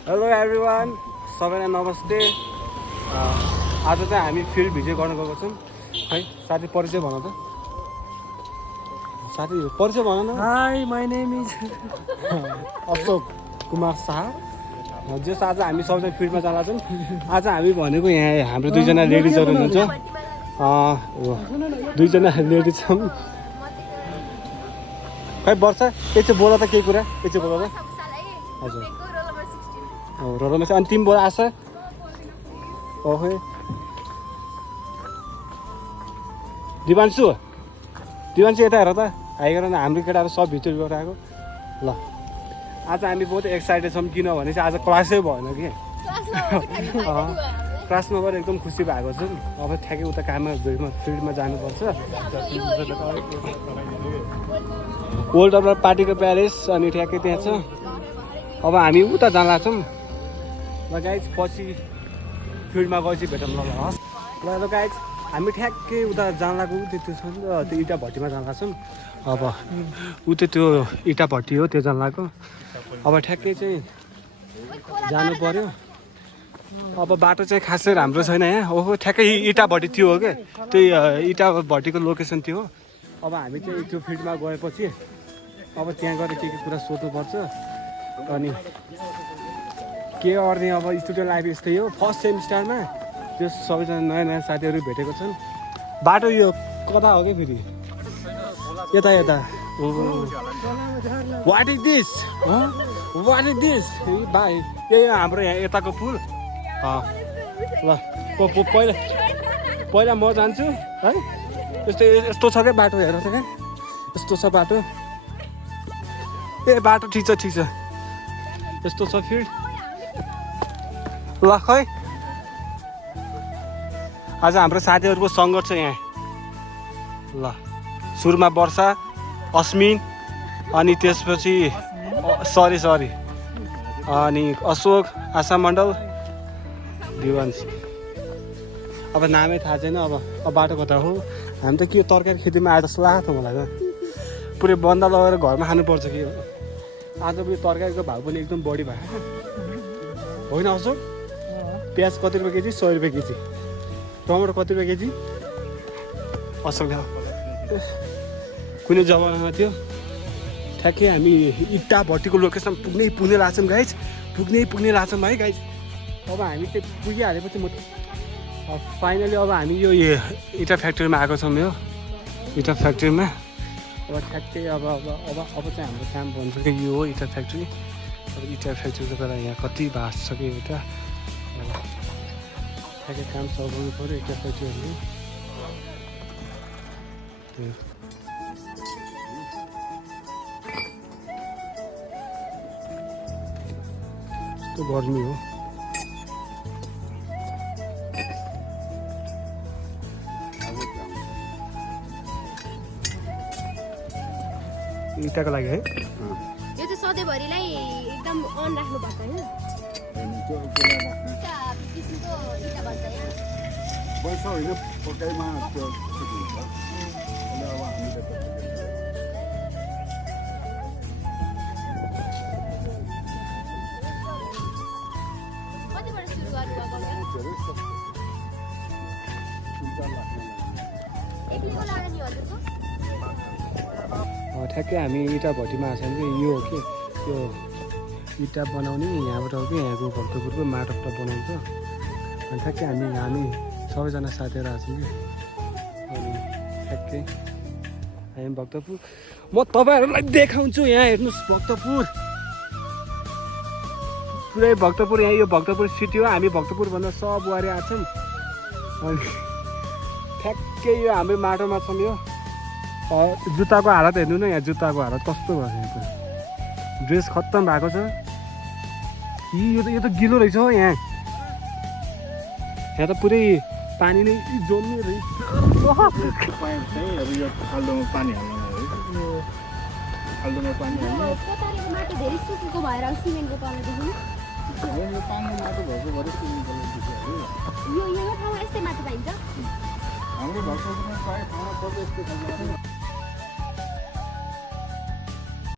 Hello everyone, सबैलाई नमस्ते। आज चाहिँ हामी फिल्ड भिजिट गर्न गएको छौँ है। साथी परिचय भन त। साथी परिचय भन न। High, my name is Ashok Kumar Shah. जस आज हामी सबैजना फिल्डमा जाँदा छौँ। आज हामी भनेको यहाँ हाम्रो दुईजना लेडिजहरू हुनुहुन्छ। दुईजना लेडिज छौँ। खै वर्ष एकछिन बोल त केही कुरा, एकछिन बोल त। हजुर रोलमा चाहिँ अनि तिमी बोल आशा। ओहे दिवान्सु यता हेर त। आइगर न, हाम्रो केटाहरू सब भित्र गएर आएको। ल आज हामी बहुत एक्साइटेड छौँ किनभने चाहिँ आज क्लासै भएन कि। क्लास नगएर एकदम खुसी भएको छु। अब ठ्याक्कै उता काममा फिल्डमा जानुपर्छ। वर्ल्ड अफ पार्टीको प्यालेस अनि ठ्याक्कै त्यहाँ छ। अब हामी उता जान लाग्छौँ। ल गाइज पछि फिल्डमा गएपछि भेटौँ। ल ल गाइज हामी ठ्याक्कै उता जान लाग्यो। त्यो छ नि त, त्यो इँटा भट्टीमा जान लाग्छौँ। अब उता त्यो इँटा भट्टी हो, त्यो जान लाग्यो। अब ठ्याक्कै चाहिँ जानु पर्यो। अब बाटो चाहिँ खासै राम्रो छैन यहाँ। ओहो ठ्याक्कै इँटा भट्टी त्यो हो क्या, त्यही इँटा भट्टीको लोकेसन त्यो हो। अब हामी चाहिँ त्यो फिल्डमा गएपछि अब त्यहाँ गएर के कुरा सोध्नुपर्छ। अनि के गर्ने, अब स्टुडेन्ट लाइफ यस्तै हो। फर्स्ट सेमिस्टरमा त्यो सबैजना नयाँ नयाँ साथीहरू भेटेको छन्। बाटो यो कता हो क्या फेरि, यता यता। What is this, what is this भाइ। यही हाम्रो यहाँ यताको पुल। ल पहिला म जान्छु है। यस्तो छ क्या बाटो, हेर त क्या यस्तो छ बाटो। ए बाटो ठिक छ यस्तो छ फिल्ड। ल खै आज हाम्रो साथीहरूको सङ्गत छ यहाँ। ल सुरुमा वर्षा, अस्मिन, अनि त्यसपछि सरी अनि अशोक, आशा मण्डल, दिवान्स। अब नामै थाहा छैन। अब बाटो कता हो। हामी त के तरकारी खेतीमा आएर जस्तो लाग्छ मलाई त। पुरै बन्दा लगेर घरमा खानुपर्छ कि। आज पनि तरकारीको भाउ पनि एकदम बढी भयो होइन अशोक? प्याज कति रुपियाँ केजी? 100 रुपियाँ केजी। टमाटर कति रुपियाँ केजी? अशोक कुनै जमानामा थियो ठ्याक्कै हामी इँटा भट्टीको लोकेसन पुग्नै लाग्छौँ गाइज। पुग्नै लाग्छौँ है गाइज। अब हामी चाहिँ पुगिहालेपछि फाइनली अब हामी यो इँटा फ्याक्ट्रीमा आएको छौँ। यो इँटा फ्याक्ट्रीमा अब ठ्याक्कै अब चाहिँ हाम्रो काम भन्छ कि यो हो इँटा फ्याक्ट्री। अब इँटा फ्याक्ट्रीको बेला यहाँ कति बास छ कि एउटा। ठ्याक्कै काम सघाउनु पऱ्यो इँटा फ्याक्ट्रीहरूले। यस्तो गर्मी हो। इँटाको लागि है। यो चाहिँ सधैँभरिलाई एकदम अन राख्नुपर्छ होइन। कतिबाट सुरु गर्नुभएको? यतिको लाग्यो नि हजुरको? ठ्याक्कै हामी इँटा भट्टीमा आएको छौँ कि यो हो कि यो इँटा बनाउने यहाँबाट हो कि यहाँको भक्तपुरको माटोबाट बनाउँछ। अनि ठ्याक्कै हामी सबैजना साथीहरू आएको छौँ कि। अनि ठ्याक्कै हामी भक्तपुर, म तपाईँहरूलाई देखाउँछु। यहाँ हेर्नुहोस् भक्तपुर, पुरै भक्तपुर। यहाँ यो भक्तपुर सिटी हो। हामी भक्तपुरभन्दा सब वारी आएको छौँ। अनि ठ्याक्कै यो हाम्रो माटोमा छौँ। यो जुत्ताको हालत हेर्नु न, यहाँ जुत्ताको हालत कस्तो भएको छ। ड्रेस खत्तम भएको छ। यो त गिलो रहेछ हो। यहाँ त पुरै पानी नै जम्ने रहेछ। खाल्डोमा पानी हाल्नु माटो धेरै सुकेको भएर सिमेन्टको कलर देखिनु। यो ठाउँमा यस्तै माटो पाइन्छ। हाम्रो भक्तपुरमा प्रायः ठाउँमा यस्तै खालको